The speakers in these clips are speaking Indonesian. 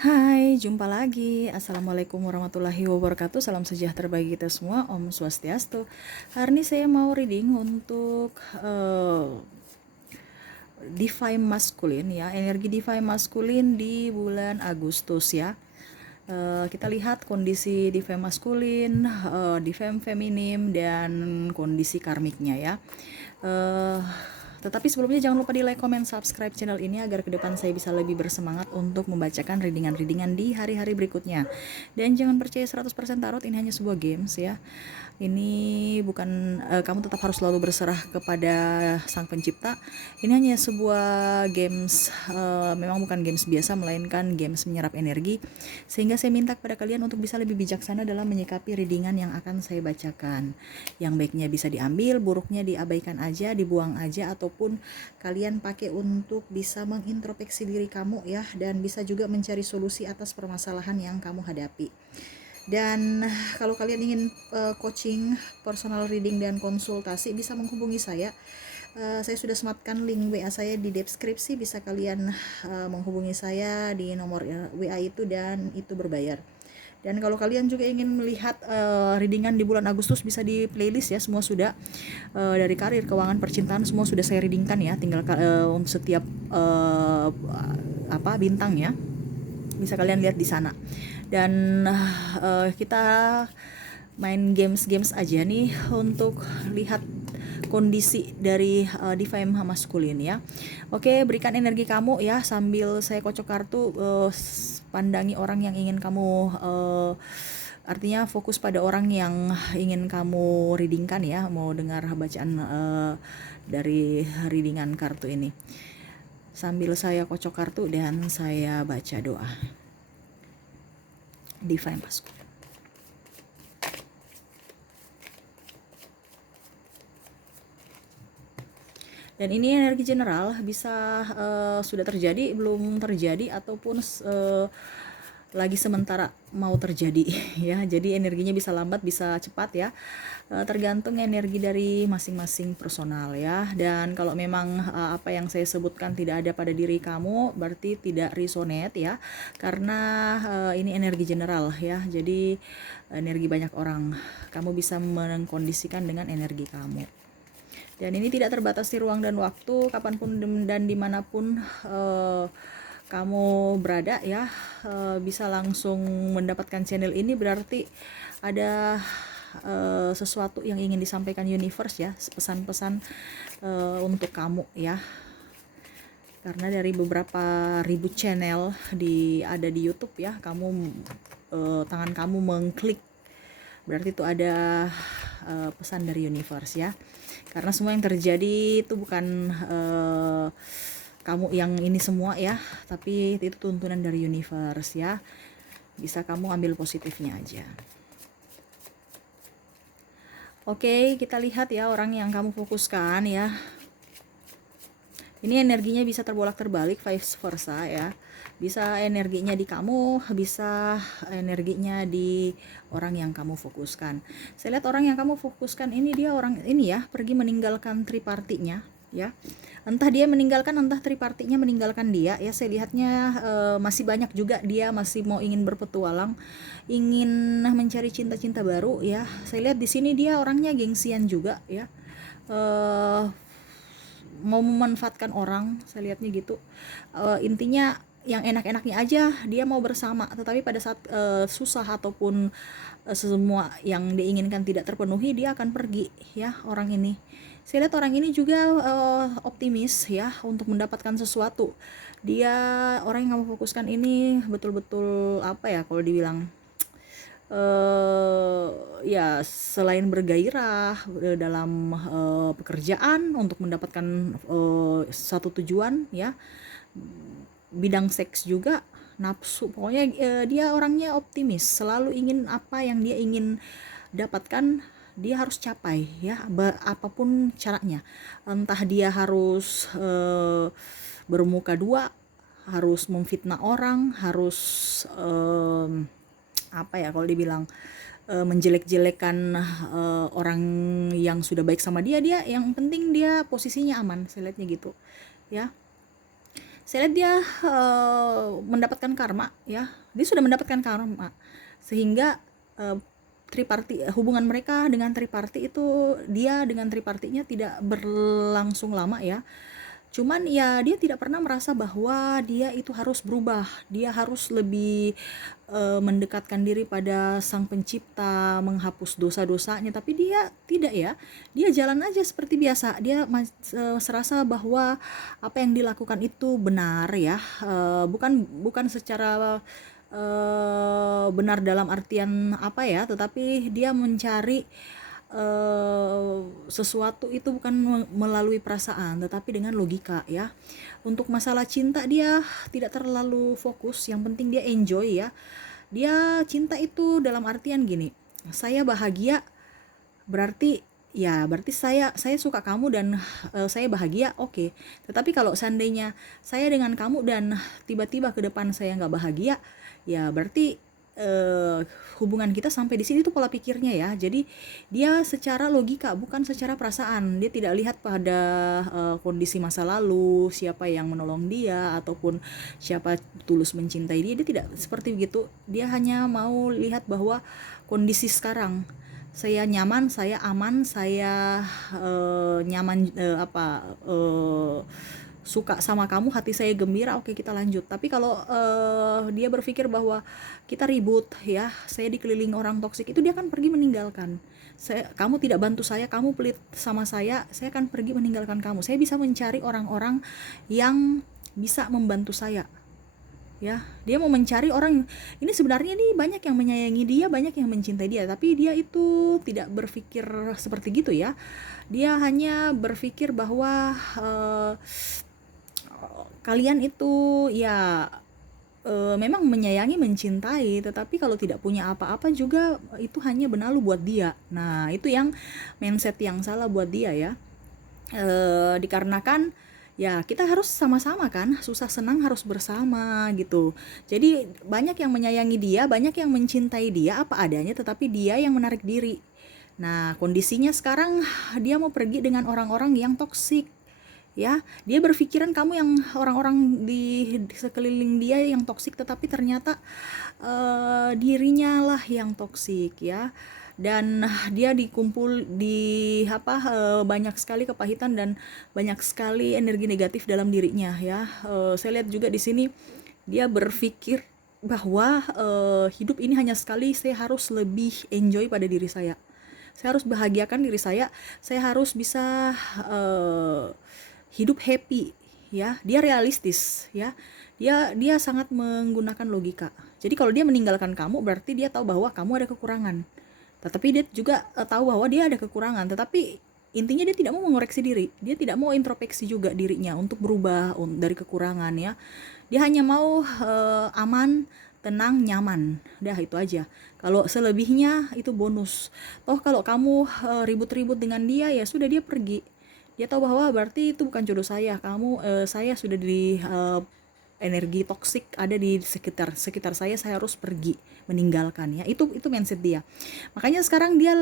Hai, jumpa lagi. Assalamualaikum warahmatullahi wabarakatuh. Salam sejahtera bagi kita semua. Om Swastiastu. Hari ini saya mau reading untuk Divine Masculine ya, energi Divine Masculine di bulan Agustus ya. Kita lihat kondisi Divine Masculine, Divine Feminim, dan kondisi karmiknya ya. Eh, tetapi sebelumnya jangan lupa di like, comment, subscribe channel ini agar ke depan saya bisa lebih bersemangat untuk membacakan readingan-readingan di hari-hari berikutnya. Dan jangan percaya 100% tarot, ini hanya sebuah games ya. Ini bukan, kamu tetap harus selalu berserah kepada sang pencipta. Ini hanya sebuah games, memang bukan games biasa, melainkan games menyerap energi. Sehingga saya minta kepada kalian untuk bisa lebih bijaksana dalam menyikapi readingan yang akan saya bacakan. Yang baiknya bisa diambil, buruknya diabaikan aja, dibuang aja, ataupun kalian pakai untuk bisa mengintrospeksi diri kamu ya, dan bisa juga mencari solusi atas permasalahan yang kamu hadapi. Dan kalau kalian ingin coaching, personal reading, dan konsultasi, bisa menghubungi saya. Saya sudah sematkan link WA saya di deskripsi, bisa kalian menghubungi saya di nomor WA itu, dan itu berbayar. Dan kalau kalian juga ingin melihat readingan di bulan Agustus, bisa di playlist ya, semua sudah dari karir, keuangan, percintaan, semua sudah saya readingkan ya. Tinggal untuk setiap bintang ya, bisa kalian lihat di sana. Dan kita main games aja nih untuk lihat kondisi dari Divine Masculine ya. Oke, berikan energi kamu ya sambil saya kocok kartu. Pandangi orang yang ingin kamu, artinya fokus pada orang yang ingin kamu readingkan ya, mau dengar bacaan dari readingan kartu ini. Sambil saya kocok kartu dan saya baca doa. Divine Masculine. Dan ini energi general, bisa sudah terjadi, belum terjadi, ataupun lagi sementara mau terjadi ya. Jadi energinya bisa lambat, bisa cepat ya. Tergantung energi dari masing-masing personal ya. Dan kalau memang apa yang saya sebutkan tidak ada pada diri kamu, berarti tidak resonate ya. Karena ini energi general ya. Jadi energi banyak orang. Kamu bisa mengkondisikan dengan energi kamu. Dan ini tidak terbatas di ruang dan waktu, kapanpun dan dimanapun kamu berada ya, bisa langsung mendapatkan channel ini. Berarti ada sesuatu yang ingin disampaikan universe ya, pesan-pesan untuk kamu ya. Karena dari beberapa ribu channel ada di YouTube ya, tangan kamu mengklik, berarti itu ada pesan dari universe ya. Karena semua yang terjadi itu bukan kamu yang ini semua ya, tapi itu tuntunan dari universe ya. Bisa kamu ambil positifnya aja. Oke, kita lihat ya orang yang kamu fokuskan ya. Ini energinya bisa terbolak-terbalik, vice versa ya. Bisa energinya di kamu, bisa energinya di orang yang kamu fokuskan. Saya lihat orang yang kamu fokuskan ini, dia orang ini ya, pergi meninggalkan tripartinya ya. Entah dia meninggalkan, entah tripartinya meninggalkan dia ya. Saya lihatnya masih banyak juga dia masih mau ingin berpetualang, ingin mencari cinta-cinta baru ya. Saya lihat di sini dia orangnya gengsian juga ya. Mau memanfaatkan orang, saya lihatnya gitu. Intinya yang enak-enaknya aja dia mau bersama, tetapi pada saat susah ataupun semua yang diinginkan tidak terpenuhi, dia akan pergi ya orang ini. Saya lihat orang ini juga optimis ya untuk mendapatkan sesuatu. Dia orang yang kamu fokuskan ini betul-betul apa ya, kalau dibilang ya selain bergairah dalam pekerjaan untuk mendapatkan satu tujuan ya, bidang seks juga, nafsu, pokoknya dia orangnya optimis, selalu ingin apa yang dia ingin dapatkan dia harus capai ya, apapun caranya. Entah dia harus bermuka dua, harus memfitnah orang, harus apa ya kalau dibilang menjelek-jelekan orang yang sudah baik sama dia yang penting dia posisinya aman, saya lihatnya gitu ya. Saya lihat dia mendapatkan karma ya, dia sudah mendapatkan karma sehingga triparti, hubungan mereka dengan triparti itu, dia dengan tripartinya tidak berlangsung lama ya. Cuman ya dia tidak pernah merasa bahwa dia itu harus berubah, dia harus lebih mendekatkan diri pada Sang Pencipta, menghapus dosa-dosanya, tapi dia tidak ya. Dia jalan aja seperti biasa. Dia serasa bahwa apa yang dilakukan itu benar ya. Bukan secara benar dalam artian apa ya, tetapi dia mencari sesuatu itu bukan melalui perasaan tetapi dengan logika ya. Untuk masalah cinta dia tidak terlalu fokus, yang penting dia enjoy ya. Dia cinta itu dalam artian gini, saya bahagia berarti ya, berarti saya suka kamu dan saya bahagia, oke. Tetapi kalau seandainya saya dengan kamu dan tiba-tiba ke depan saya nggak bahagia, ya berarti eh, hubungan kita sampai di sini tuh pola pikirnya ya. Jadi dia secara logika bukan secara perasaan. Dia tidak lihat pada kondisi masa lalu, siapa yang menolong dia ataupun siapa tulus mencintai dia. Dia tidak seperti begitu. Dia hanya mau lihat bahwa kondisi sekarang, saya nyaman, saya aman, saya nyaman, suka sama kamu, hati saya gembira, oke kita lanjut. Tapi kalau dia berpikir bahwa kita ribut ya, saya dikelilingi orang toksik, itu dia akan pergi meninggalkan. Kamu tidak bantu saya, kamu pelit sama saya akan pergi meninggalkan kamu. Saya bisa mencari orang-orang yang bisa membantu saya ya. Dia mau mencari orang ini, sebenarnya nih banyak yang menyayangi dia, banyak yang mencintai dia, tapi dia itu tidak berpikir seperti gitu ya. Dia hanya berpikir bahwa kalian itu ya memang menyayangi, mencintai, tetapi kalau tidak punya apa-apa juga itu hanya benalu buat dia. Nah itu yang mindset yang salah buat dia ya. Dikarenakan ya kita harus sama-sama kan, susah senang harus bersama gitu. Jadi banyak yang menyayangi dia, banyak yang mencintai dia apa adanya, tetapi dia yang menarik diri. Nah kondisinya sekarang dia mau pergi dengan orang-orang yang toksik ya. Dia berpikiran kamu yang orang-orang di sekeliling dia yang toksik, tetapi ternyata dirinya lah yang toksik ya. Dan dia dikumpul di banyak sekali kepahitan dan banyak sekali energi negatif dalam dirinya ya. Saya lihat juga di sini dia berpikir bahwa hidup ini hanya sekali, saya harus lebih enjoy pada diri saya harus bahagiakan diri saya harus bisa hidup happy ya. Dia realistis ya, dia sangat menggunakan logika. Jadi kalau dia meninggalkan kamu berarti dia tahu bahwa kamu ada kekurangan, tetapi dia juga tahu bahwa dia ada kekurangan, tetapi intinya dia tidak mau mengoreksi diri, dia tidak mau introspeksi juga dirinya untuk berubah dari kekurangan ya. Dia hanya mau aman, tenang, nyaman, dah itu aja. Kalau selebihnya itu bonus. Toh kalau kamu ribut-ribut dengan dia, ya sudah, dia pergi. Dia tahu bahwa berarti itu bukan jodoh saya. Saya sudah di energi toksik ada di sekitar sekitar saya harus pergi meninggalkan ya. Itu mindset dia. Makanya sekarang dia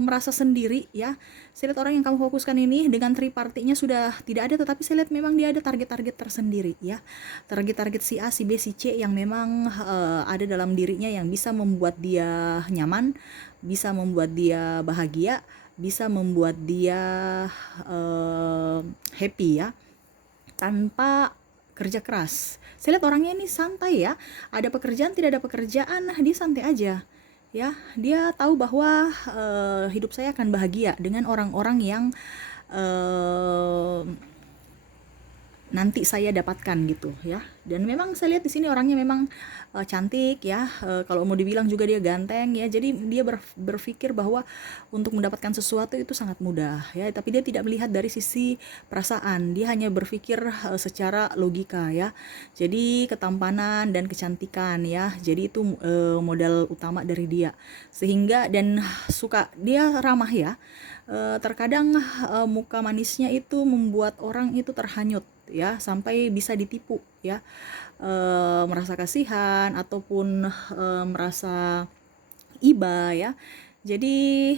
merasa sendiri ya. Saya lihat orang yang kamu fokuskan ini dengan tripartinya sudah tidak ada, tetapi saya lihat memang dia ada target-target tersendiri ya. Target-target si A, si B, si C yang memang ada dalam dirinya yang bisa membuat dia nyaman, bisa membuat dia bahagia, bisa membuat dia happy ya, tanpa kerja keras. Saya lihat orangnya ini santai ya, ada pekerjaan tidak ada pekerjaan, nah dia santai aja ya. Dia tahu bahwa hidup saya akan bahagia dengan orang-orang yang nanti saya dapatkan gitu ya. Dan memang saya lihat di sini orangnya memang cantik ya. Kalau mau dibilang juga dia ganteng ya. Jadi dia berpikir bahwa untuk mendapatkan sesuatu itu sangat mudah ya. Tapi dia tidak melihat dari sisi perasaan. Dia hanya berpikir secara logika ya. Jadi ketampanan dan kecantikan ya. Jadi itu modal utama dari dia. Sehingga dan suka dia ramah ya. Terkadang muka manisnya itu membuat orang itu terhanyut ya, sampai bisa ditipu ya, merasa kasihan ataupun merasa iba ya. Jadi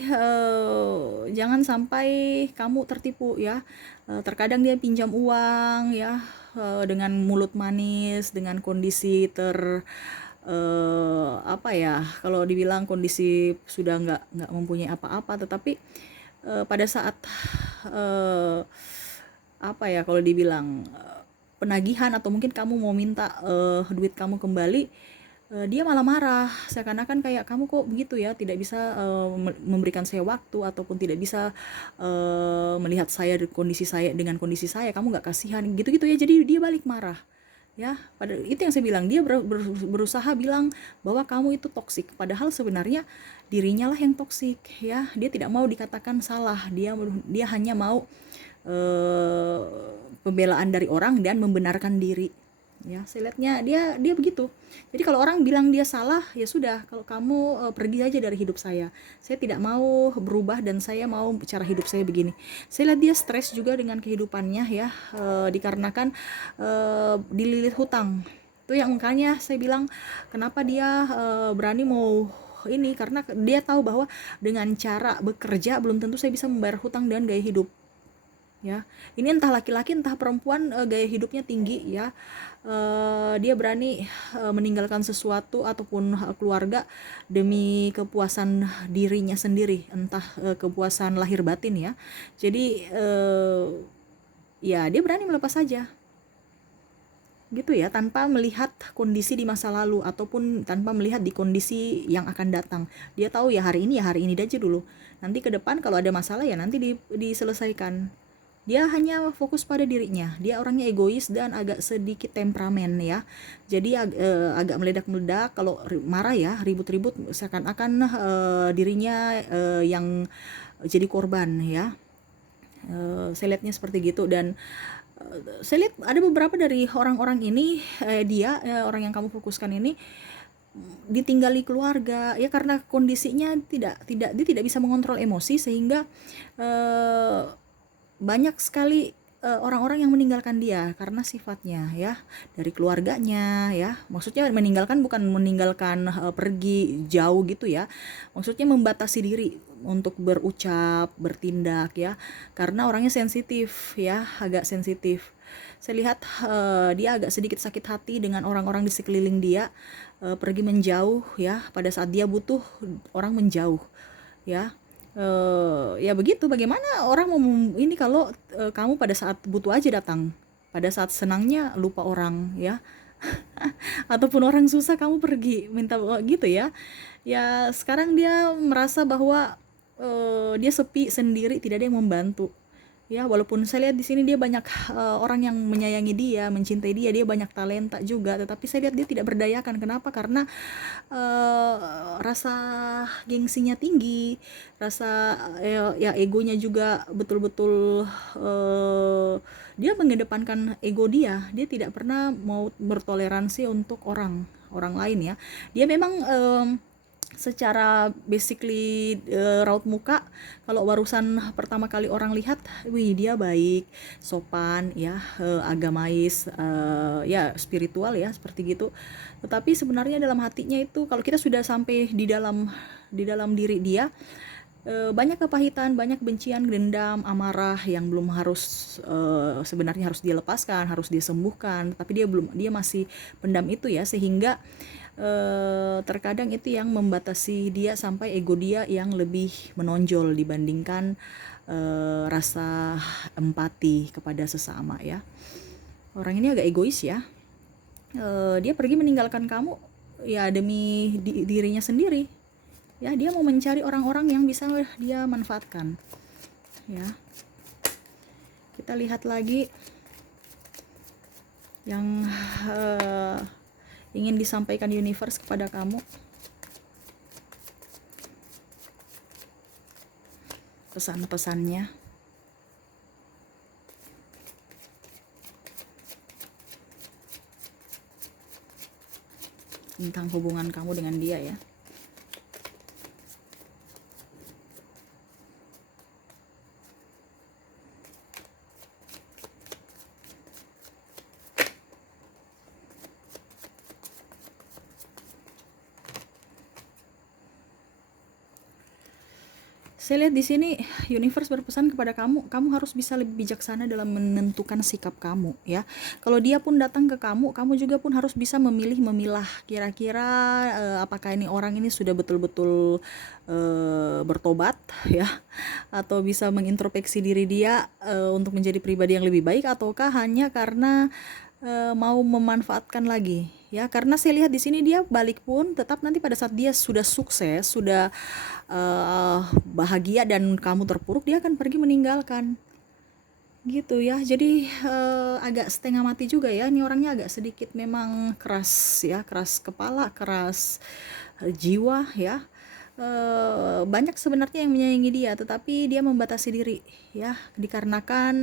jangan sampai kamu tertipu ya. Terkadang dia pinjam uang ya, dengan mulut manis, dengan kondisi apa ya, kalau dibilang kondisi sudah nggak mempunyai apa-apa, tetapi pada saat eh, apa ya, kalau dibilang penagihan atau mungkin kamu mau minta duit kamu kembali, dia malah marah, seakan-akan kayak kamu kok begitu ya, tidak bisa memberikan saya waktu ataupun tidak bisa melihat saya dengan kondisi saya, kamu nggak kasihan gitu-gitu ya, jadi dia balik marah ya. Pada itu yang saya bilang, dia berusaha bilang bahwa kamu itu toksik, padahal sebenarnya dirinya lah yang toksik ya. Dia tidak mau dikatakan salah, dia hanya mau eh, pembelaan dari orang dan membenarkan diri ya. Saya lihatnya dia begitu. Jadi kalau orang bilang dia salah, ya sudah, kalau kamu pergi aja dari hidup saya tidak mau berubah dan saya mau cara hidup saya begini. Saya lihat dia stres juga dengan kehidupannya ya, dikarenakan dililit hutang. Itu yang makanya saya bilang kenapa dia berani mau ini, karena dia tahu bahwa dengan cara bekerja belum tentu saya bisa membayar hutang dan gaya hidup ya. Ini entah laki-laki entah perempuan, gaya hidupnya tinggi ya. Dia berani meninggalkan sesuatu ataupun keluarga demi kepuasan dirinya sendiri, entah kepuasan lahir batin ya. Jadi ya dia berani melepas saja gitu ya, tanpa melihat kondisi di masa lalu ataupun tanpa melihat di kondisi yang akan datang. Dia tahu ya, hari ini aja dulu, nanti ke depan kalau ada masalah ya nanti diselesaikan. Dia hanya fokus pada dirinya. Dia orangnya egois dan agak sedikit temperamen ya. Jadi agak meledak-meledak kalau marah ya, ribut-ribut, seakan-akan dirinya yang jadi korban ya. Saya lihatnya seperti gitu. Dan saya lihat ada beberapa dari orang-orang ini, orang yang kamu fokuskan ini ditinggali keluarga ya, karena kondisinya dia tidak bisa mengontrol emosi, sehingga banyak sekali orang-orang yang meninggalkan dia karena sifatnya ya, dari keluarganya ya. Maksudnya meninggalkan bukan meninggalkan pergi jauh gitu ya, maksudnya membatasi diri untuk berucap, bertindak ya, karena orangnya sensitif ya, agak sensitif. Saya lihat dia agak sedikit sakit hati dengan orang-orang di sekeliling dia, pergi menjauh ya, pada saat dia butuh orang menjauh ya. Ya begitu, bagaimana orang mau ini kalau kamu pada saat butuh aja datang, pada saat senangnya lupa orang ya. Ataupun orang susah kamu pergi minta gitu ya. Ya sekarang dia merasa bahwa dia sepi sendiri, tidak ada yang membantu ya. Walaupun saya lihat di sini dia banyak orang yang menyayangi dia, mencintai dia, dia banyak talenta juga, tetapi saya lihat dia tidak berdayakan. Kenapa? Karena rasa gengsinya tinggi, rasa ya egonya juga betul-betul, dia mengedepankan ego dia tidak pernah mau bertoleransi untuk orang orang lain ya. Dia memang secara basically raut muka, kalau barusan pertama kali orang lihat, wih dia baik, sopan ya, agamais, ya spiritual ya, seperti gitu. Tetapi sebenarnya dalam hatinya itu, kalau kita sudah sampai di dalam diri dia, banyak kepahitan, banyak kebencian, dendam, amarah yang belum harus, sebenarnya harus dia lepaskan, harus dia sembuhkan, tapi dia masih pendam itu ya, sehingga terkadang itu yang membatasi dia sampai ego dia yang lebih menonjol dibandingkan rasa empati kepada sesama ya. Orang ini agak egois ya. Dia pergi meninggalkan kamu ya demi dirinya sendiri ya. Dia mau mencari orang-orang yang bisa dia manfaatkan ya. Kita lihat lagi yang ingin disampaikan universe kepada kamu, pesan-pesannya. Tentang hubungan kamu dengan dia ya. Saya lihat di sini universe berpesan kepada kamu, kamu harus bisa lebih bijaksana dalam menentukan sikap kamu ya. Kalau dia pun datang ke kamu, kamu juga pun harus bisa memilah kira-kira apakah ini orang ini sudah betul-betul bertobat ya, atau bisa mengintrospeksi diri dia untuk menjadi pribadi yang lebih baik, ataukah hanya karena mau memanfaatkan lagi ya. Karena saya lihat di sini dia balik pun tetap nanti pada saat dia sudah sukses, sudah bahagia dan kamu terpuruk, dia akan pergi meninggalkan gitu ya. Jadi agak setengah mati juga ya, ini orangnya agak sedikit memang keras ya, keras kepala, keras jiwa ya. Banyak sebenarnya yang menyayangi dia, tetapi dia membatasi diri ya, dikarenakan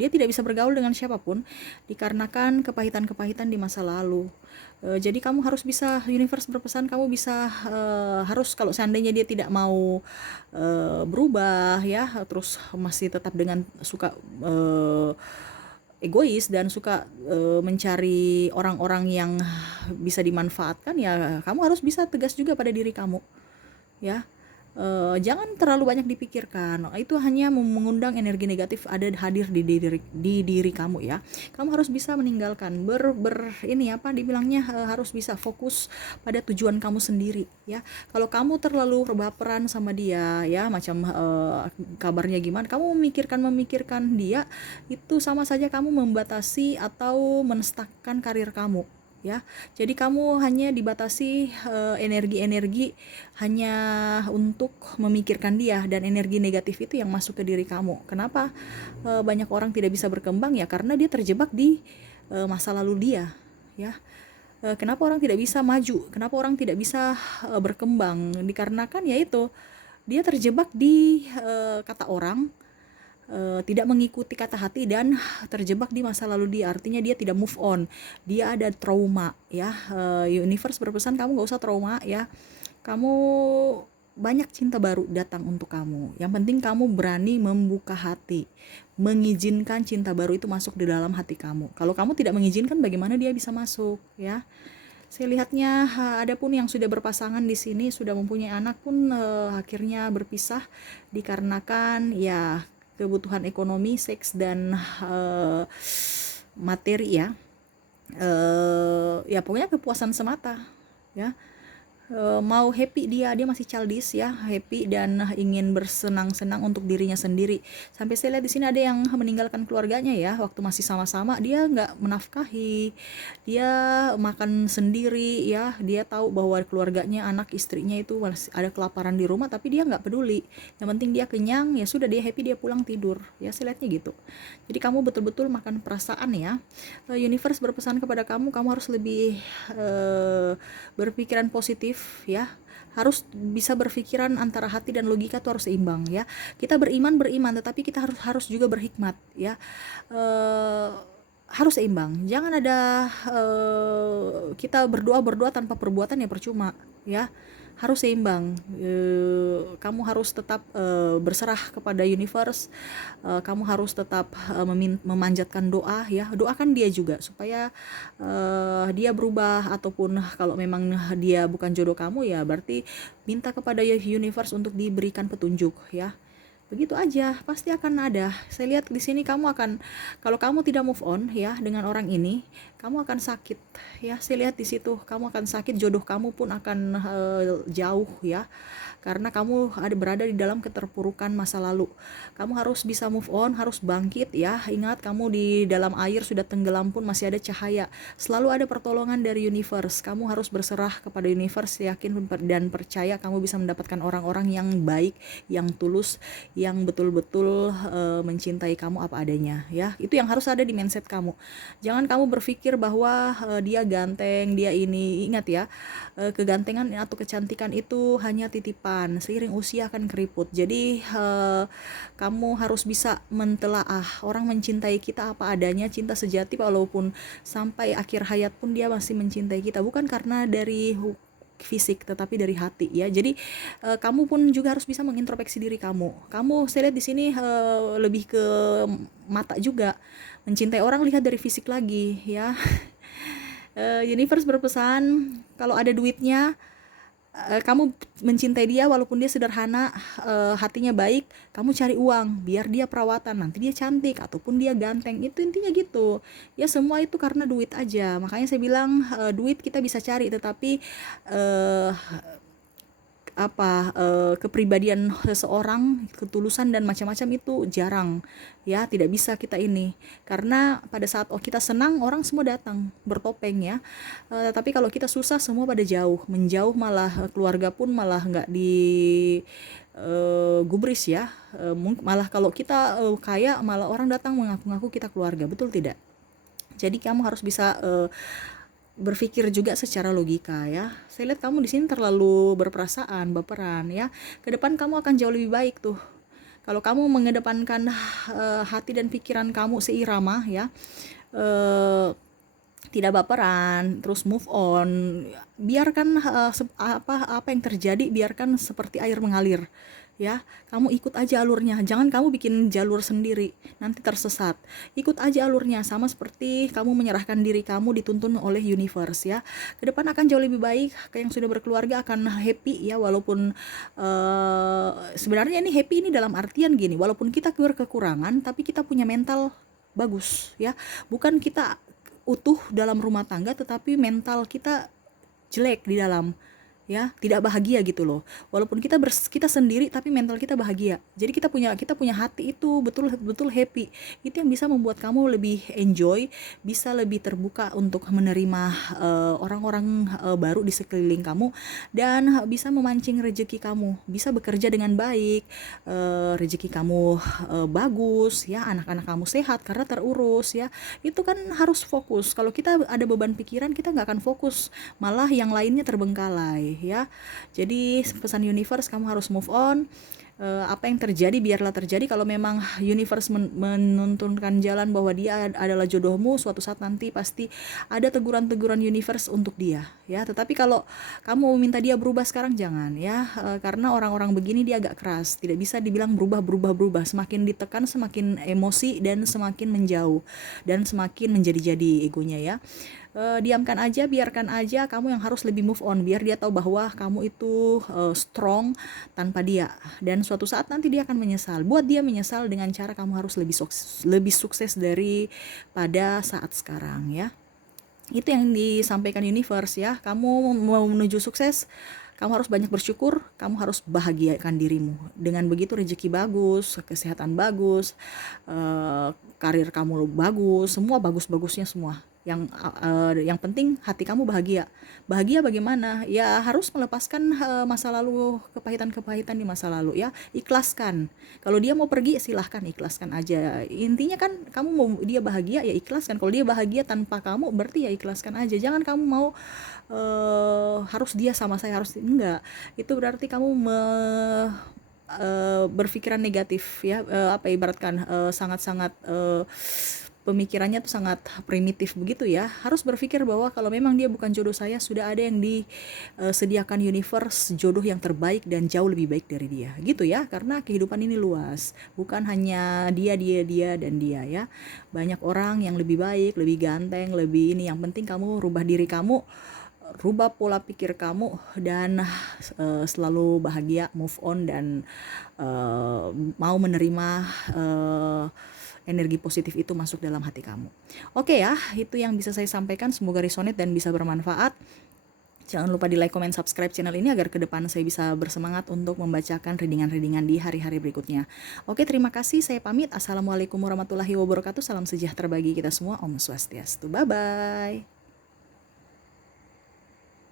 dia tidak bisa bergaul dengan siapapun, dikarenakan kepahitan-kepahitan di masa lalu. Jadi kamu harus bisa, universe berpesan kamu bisa harus, kalau seandainya dia tidak mau berubah ya, terus masih tetap dengan suka egois dan suka mencari orang-orang yang bisa dimanfaatkan ya, kamu harus bisa tegas juga pada diri kamu ya. Jangan terlalu banyak dipikirkan, itu hanya mengundang energi negatif ada hadir di diri kamu ya. Kamu harus bisa meninggalkan ini apa dibilangnya, harus bisa fokus pada tujuan kamu sendiri ya. Kalau kamu terlalu berbaperan sama dia ya, macam kabarnya gimana, kamu memikirkan dia, itu sama saja kamu membatasi atau menstackkan karir kamu ya. Jadi kamu hanya dibatasi energi-energi hanya untuk memikirkan dia, dan energi negatif itu yang masuk ke diri kamu. Kenapa banyak orang tidak bisa berkembang ya, karena dia terjebak di masa lalu dia ya. Kenapa orang tidak bisa maju, kenapa orang tidak bisa berkembang, dikarenakan yaitu dia terjebak di kata orang, tidak mengikuti kata hati, dan terjebak di masa lalu dia. Artinya dia tidak move on, dia ada trauma ya. Universe berpesan kamu gak usah trauma ya, kamu banyak cinta baru datang untuk kamu. Yang penting kamu berani membuka hati, mengizinkan cinta baru itu masuk di dalam hati kamu. Kalau kamu tidak mengizinkan, bagaimana dia bisa masuk ya. Saya lihatnya ada pun yang sudah berpasangan di sini, sudah mempunyai anak pun akhirnya berpisah dikarenakan ya kebutuhan ekonomi, seks, dan materi ya. Ya pokoknya kepuasan semata ya. Mau happy, dia masih childish ya, happy dan ingin bersenang-senang untuk dirinya sendiri. Sampai saya lihat di sini ada yang meninggalkan keluarganya ya, waktu masih sama-sama dia nggak menafkahi, dia makan sendiri ya. Dia tahu bahwa keluarganya, anak istrinya itu masih ada kelaparan di rumah, tapi dia nggak peduli, yang penting dia kenyang ya sudah, dia happy, dia pulang tidur ya. Saya lihatnya gitu. Jadi kamu betul-betul makan perasaan ya. Universe berpesan kepada kamu, kamu harus lebih berpikiran positif ya, harus bisa berpikiran antara hati dan logika tuh harus seimbang ya. Kita beriman, tetapi kita harus juga berhikmat ya. Harus seimbang, jangan ada kita berdoa tanpa perbuatan ya percuma ya. Harus seimbang. Kamu harus tetap berserah kepada universe. Kamu harus tetap memanjatkan doa ya, doakan dia juga supaya dia berubah, ataupun kalau memang dia bukan jodoh kamu ya berarti minta kepada universe untuk diberikan petunjuk ya. Begitu aja, pasti akan ada. Saya lihat di sini kamu akan, kalau kamu tidak move on ya dengan orang ini, kamu akan sakit ya. Saya lihat di situ kamu akan sakit, jodoh kamu pun akan jauh ya, karena kamu berada di dalam keterpurukan masa lalu. Kamu harus bisa move on, harus bangkit ya. Ingat, kamu di dalam air sudah tenggelam pun masih ada cahaya, selalu ada pertolongan dari universe. Kamu harus berserah kepada universe, yakin dan percaya kamu bisa mendapatkan orang-orang yang baik, yang tulus, yang betul-betul mencintai kamu apa adanya ya. Itu yang harus ada di mindset kamu. Jangan kamu berpikir bahwa dia ganteng, dia ini. Ingat ya, kegantengan atau kecantikan itu hanya titipan, seiring usia akan keriput. Jadi kamu harus bisa mentelaah, orang mencintai kita apa adanya, cinta sejati walaupun sampai akhir hayat pun dia masih mencintai kita, bukan karena dari fisik tetapi dari hati ya. Jadi kamu pun juga harus bisa mengintrospeksi diri kamu. Saya lihat di sini lebih ke mata juga. Mencintai orang lihat dari fisik lagi ya. Universe berpesan kalau ada duitnya kamu mencintai dia walaupun dia sederhana, hatinya baik, kamu cari uang biar dia perawatan, nanti dia cantik ataupun dia ganteng, itu intinya gitu ya. Semua itu karena duit aja. Makanya saya bilang, duit kita bisa cari, tetapi eh, kepribadian seseorang, ketulusan dan macam-macam itu jarang ya, tidak bisa kita ini, karena pada saat kita senang orang semua datang bertopeng ya. Tapi kalau kita susah semua pada jauh menjauh, malah keluarga pun malah nggak di gubris ya. Malah kalau kita kaya, malah orang datang mengaku-ngaku kita keluarga, betul tidak? Jadi kamu harus bisa berpikir juga secara logika ya. Saya lihat kamu di sini terlalu berperasaan, baperan ya. Ke depan kamu akan jauh lebih baik tuh. Kalau kamu mengedepankan hati dan pikiran kamu seirama ya, tidak baperan, terus move on, biarkan apa yang terjadi, biarkan seperti air mengalir ya. Kamu ikut aja alurnya, jangan kamu bikin jalur sendiri, nanti tersesat. Ikut aja alurnya, sama seperti kamu menyerahkan diri kamu dituntun oleh universe ya. Kedepan akan jauh lebih baik. Yang sudah berkeluarga akan happy ya, walaupun sebenarnya ini happy ini dalam artian gini, walaupun kita kekurangan tapi kita punya mental bagus ya. Bukan kita utuh dalam rumah tangga tetapi mental kita jelek di dalam ya, tidak bahagia gitu loh. Walaupun kita sendiri tapi mental kita bahagia. Jadi kita punya hati itu betul-betul happy. Itu yang bisa membuat kamu lebih enjoy, bisa lebih terbuka untuk menerima orang-orang baru di sekeliling kamu, dan bisa memancing rezeki kamu, bisa bekerja dengan baik, rezeki kamu bagus ya, anak-anak kamu sehat karena terurus ya. Itu kan harus fokus. Kalau kita ada beban pikiran, kita nggak akan fokus, malah yang lainnya terbengkalai ya. Jadi pesan universe, kamu harus move on. Apa yang terjadi biarlah terjadi. Kalau memang universe menuntunkan jalan bahwa dia adalah jodohmu, suatu saat nanti pasti ada teguran-teguran universe untuk dia ya. Tetapi kalau kamu meminta dia berubah sekarang, jangan ya. Karena orang-orang begini dia agak keras, tidak bisa dibilang berubah. Semakin ditekan semakin emosi dan semakin menjauh dan semakin menjadi-jadi egonya ya. Diamkan aja, biarkan aja, kamu yang harus lebih move on, biar dia tahu bahwa kamu itu strong tanpa dia, dan suatu saat nanti dia akan menyesal. Buat dia menyesal dengan cara kamu harus lebih sukses daripada saat sekarang ya. Itu yang disampaikan universe ya. Kamu mau menuju sukses, kamu harus banyak bersyukur, kamu harus bahagiakan dirimu. Dengan begitu rezeki bagus, kesehatan bagus, karir kamu bagus, semua bagus-bagusnya semua. Yang penting hati kamu bahagia. Bahagia bagaimana? Ya harus melepaskan masa lalu, kepahitan-kepahitan di masa lalu ya. Ikhlaskan. Kalau dia mau pergi, silahkan ikhlaskan aja. Intinya kan kamu mau dia bahagia, ya ikhlaskan. Kalau dia bahagia tanpa kamu, berarti ya ikhlaskan aja. Jangan kamu mau harus dia sama saya, harus enggak. Itu berarti kamu berpikiran negatif ya. Ibaratkan sangat-sangat pemikirannya tuh sangat primitif begitu ya. Harus berpikir bahwa kalau memang dia bukan jodoh saya, sudah ada yang disediakan universe jodoh yang terbaik dan jauh lebih baik dari dia gitu ya. Karena kehidupan ini luas, bukan hanya dia dan dia ya. Banyak orang yang lebih baik, lebih ganteng, lebih ini. Yang penting kamu rubah diri kamu, rubah pola pikir kamu, dan selalu bahagia, move on, dan mau menerima energi positif itu masuk dalam hati kamu. Oke ya, itu yang bisa saya sampaikan. Semoga resonate dan bisa bermanfaat. Jangan lupa di like, comment, subscribe channel ini agar ke depan saya bisa bersemangat untuk membacakan readingan-readingan di hari-hari berikutnya. Oke, terima kasih. Saya pamit. Assalamualaikum warahmatullahi wabarakatuh. Salam sejahtera bagi kita semua. Om Swastiastu. Bye-bye.